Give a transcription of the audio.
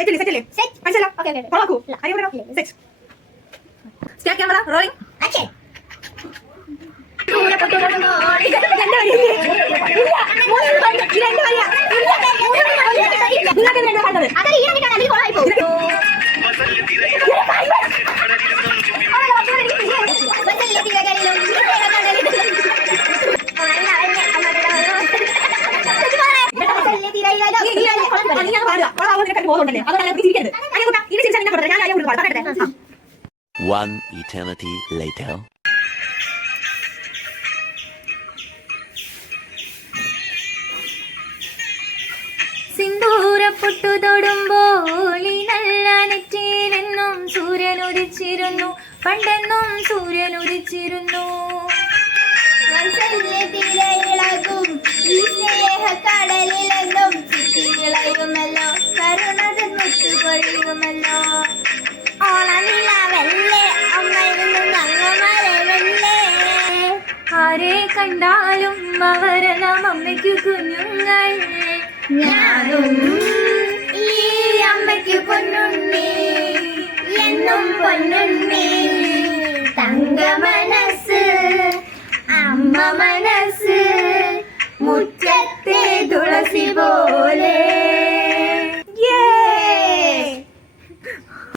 Set മനസ്സിലോ കൊളാക്കൂ set start camera rolling action One eternity later. സിന്ദൂരപ്പൊട്ടു തൊടുമ്പോൾ ഈ നല്ല നെറ്റിയിലെന്നും സൂര്യൻ ഉദിച്ചിരുന്നു, പണ്ടെന്നും സൂര്യൻ ഉദിച്ചിരുന്നു. ഇളകും ഈ സ്നേഹക്കടലിലെന്നും ചുറ്റിവിളയുമല്ലോ, കരുണതൻ മുത്തുപൊഴിയുമല്ലോ. ഓളനിലാവല്ലേ അമ്മയിൽ നിന്നങ്ങമരവല്ലേ, ആരെ കണ്ടാലും അവരെല്ലാം അമ്മയ്ക്കു കുഞ്ഞുങ്ങൾ. ഞാനും ഈ അമ്മയ്ക്ക് പൊന്നുണ്ണി, എന്നും പൊന്നുണ്ണി. തങ്ക മനസ്സ് അമ്മ മനസ്സ്.